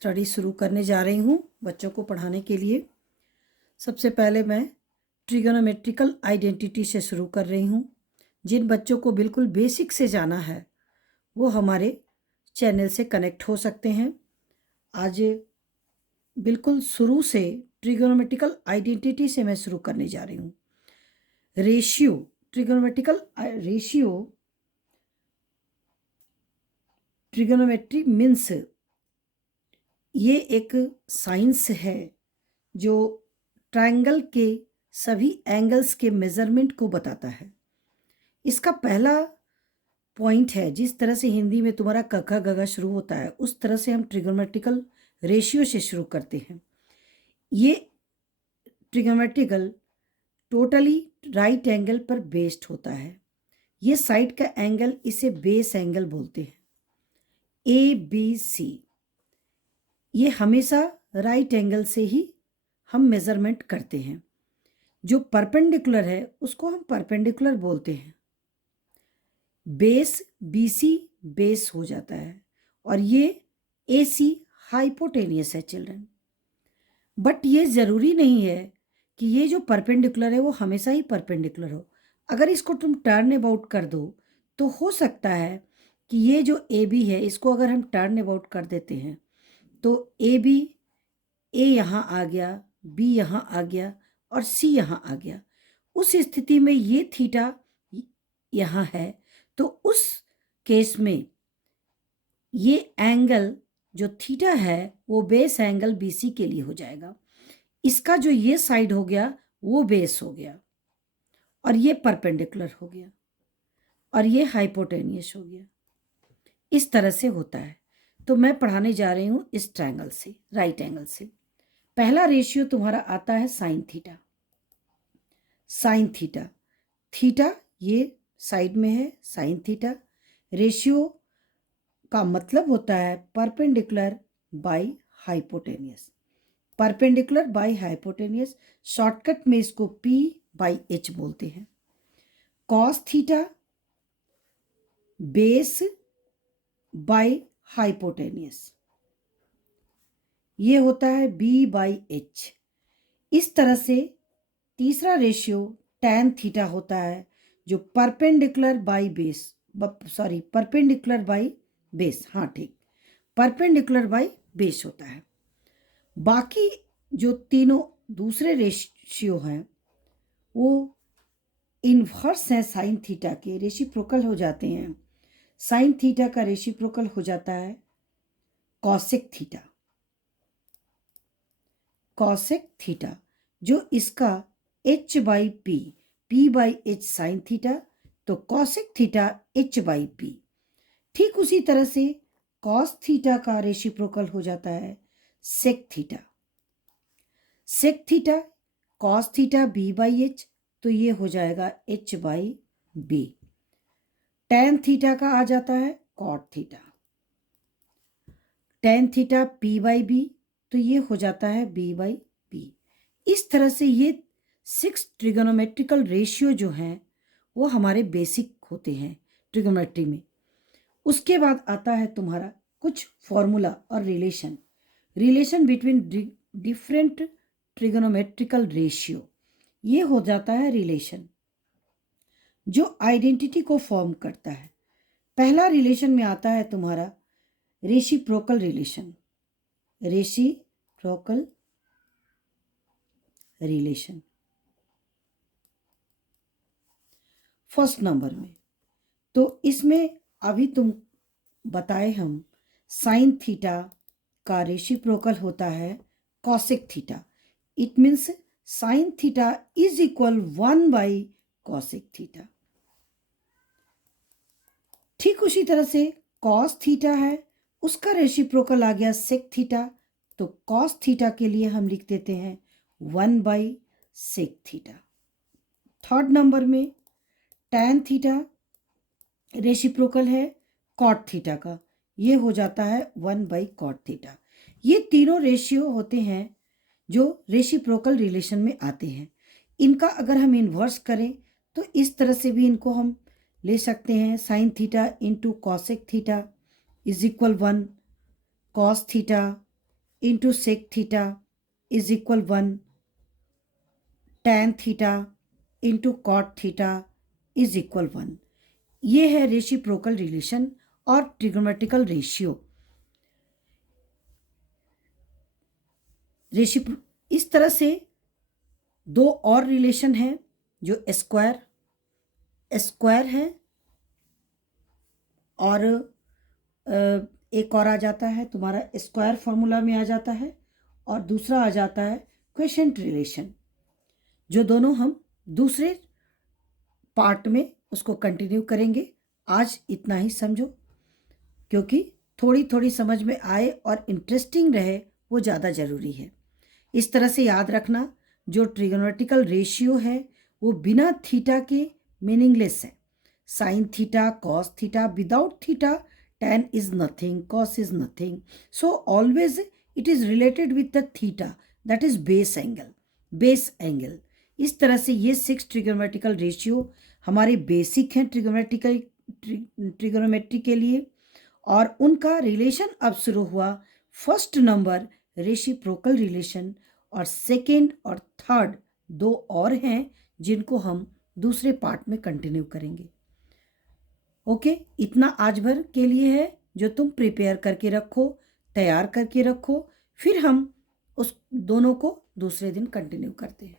Study शुरू करने जा रही हूँ बच्चों को पढ़ाने के लिए। सबसे पहले मैं ट्रिगोनोमेट्रिकल आइडेंटिटी से शुरू कर रही हूँ। जिन बच्चों को बिल्कुल बेसिक से जाना है वो हमारे चैनल से कनेक्ट हो सकते हैं। आज बिल्कुल शुरू से ट्रिगोनोमेट्रिकल आइडेंटिटी से मैं शुरू करने जा रही हूँ। Ratio, trigonometrical ratio, trigonometry means ये एक साइंस है जो ट्रायंगल के सभी एंगल्स के मेजरमेंट को बताता है। इसका पहला पॉइंट है, जिस तरह से हिंदी में तुम्हारा क ख ग घ शुरू होता है उस तरह से हम ट्रिगोनोमेट्रिकल रेशियो से शुरू करते हैं। ये ट्रिगोनोमेट्रिकल टोटली राइट एंगल पर बेस्ड होता है। ये साइड का एंगल, इसे बेस एंगल बोलते हैं। ABC ये हमेशा राइट एंगल से ही हम मेजरमेंट करते हैं। जो परपेंडिकुलर है उसको हम परपेंडिकुलर बोलते हैं। बेस BC बेस हो जाता है और ये AC हाइपोटेनियस है चिल्ड्रन। बट ये ज़रूरी नहीं है कि ये जो परपेंडिकुलर है वो हमेशा ही परपेंडिकुलर हो। अगर इसको तुम टर्न अबाउट कर दो तो हो सकता है कि ये जो AB है इसको अगर हम टर्न अबाउट कर देते हैं तो AB, A यहाँ आ गया, B यहाँ आ गया और C यहाँ आ गया। उस स्थिति में ये थीटा यहाँ है तो उस केस में ये एंगल जो थीटा है वो बेस एंगल BC के लिए हो जाएगा। इसका जो ये साइड हो गया वो बेस हो गया और ये परपेंडिकुलर हो गया और ये हाइपोटेनियस हो गया। इस तरह से होता है। तो मैं पढ़ाने जा रही हूँ इस ट्रायंगल से, राइट एंगल से। पहला रेशियो तुम्हारा आता है sine theta. Sine theta, theta ये साइड में है, साइन थीटा। रेशियो का मतलब होता है perpendicular by hypotenuse. Perpendicular by hypotenuse, shortcut में इसको P/H बोलते हैं। Cos theta base by hypotenuse, ये होता है B/H। इस तरह से तीसरा रेशियो टैन थीटा होता है जो perpendicular by base, perpendicular by base, हाँ ठीक, परपेंडिकुलर बाय बेस होता है। बाकी जो तीनों दूसरे रेशियो हैं वो इन्वर्स हैं साइन थीटा के, रेसिप्रोकल हो जाते हैं। साइन थीटा का रेसिप्रोकल हो जाता है कॉसेक थीटा। कॉसेक थीटा जो इसका H/P, P/H साइन थीटा, तो कॉसेक थीटा H/P। ठीक उसी तरह से कॉस थीटा का रेसिप्रोकल हो जाता है sec theta. Sec theta cos theta B/H, तो ये हो जाएगा H/B। टैन थीटा का आ जाता है cot theta. Tan theta P/B, तो ये हो जाता है B/P। इस तरह से ये 6 ट्रिगोनोमेट्रिकल रेशियो जो हैं वो हमारे बेसिक होते हैं ट्रिगोनोमेट्री में। उसके बाद आता है तुम्हारा कुछ फॉर्मूला और relation between different trigonometrical ratio. ये हो जाता है रिलेशन जो आइडेंटिटी को फॉर्म करता है। पहला रिलेशन में आता है तुम्हारा reciprocal relation. Reciprocal relation first number में, तो इसमें अभी तुम बताए हम साइन थीटा का रेसिप्रोकल होता है cosec theta. It means sine theta is equal one by cosec theta. ठीक उसी तरह से कॉस थीटा है, उसका रेसिप्रोकल आ गया सेक थीटा, तो कॉस थीटा के लिए हम लिख देते हैं 1/सेक थीटा। थर्ड नंबर में टैन थीटा रेसिप्रोकल है कॉट थीटा का, ये हो जाता है 1/कॉट थीटा। ये तीनों रेशियो होते हैं जो रेसिप्रोकल रिलेशन में आते हैं। इनका अगर हम इन्वर्स करें तो इस तरह से भी इनको हम ले सकते हैं, sine theta into cosec theta is equal 1, cos theta into sec theta is equal 1, tan theta into cot theta is equal 1। ये है रेसिप्रोकल रिलेशन और ट्रिग्नोमेट्रिकल रेशियो। इस तरह से दो और रिलेशन हैं जो स्क्वायर है, और एक और आ जाता है तुम्हारा स्क्वायर फॉर्मूला में आ जाता है, और दूसरा आ जाता है क्वेशेंट रिलेशन, जो दोनों हम दूसरे पार्ट में उसको कंटिन्यू करेंगे। आज इतना ही समझो, क्योंकि थोड़ी थोड़ी समझ में आए और इंटरेस्टिंग रहे वो ज़्यादा ज़रूरी है। इस तरह से याद रखना, जो ट्रिग्नोमेट्रिकल रेशियो है वो बिना थीटा के मीनिंगलेस है। Sine theta, cos theta, without theta tan is nothing, cos is nothing. So always it is related with the theta, that is base angle. इस तरह से ये 6 ट्रिग्नोमेट्रिकल रेशियो हमारे बेसिक हैं ट्रिग्नोमेट्री के लिए, और उनका रिलेशन अब शुरू हुआ। फर्स्ट नंबर रेसिप्रोकल रिलेशन, और सेकेंड और थर्ड दो और हैं जिनको हम दूसरे पार्ट में कंटिन्यू करेंगे। ओके, इतना आज भर के लिए है जो तुम प्रिपेयर करके रखो, तैयार करके रखो, फिर हम उस दोनों को दूसरे दिन कंटिन्यू करते हैं।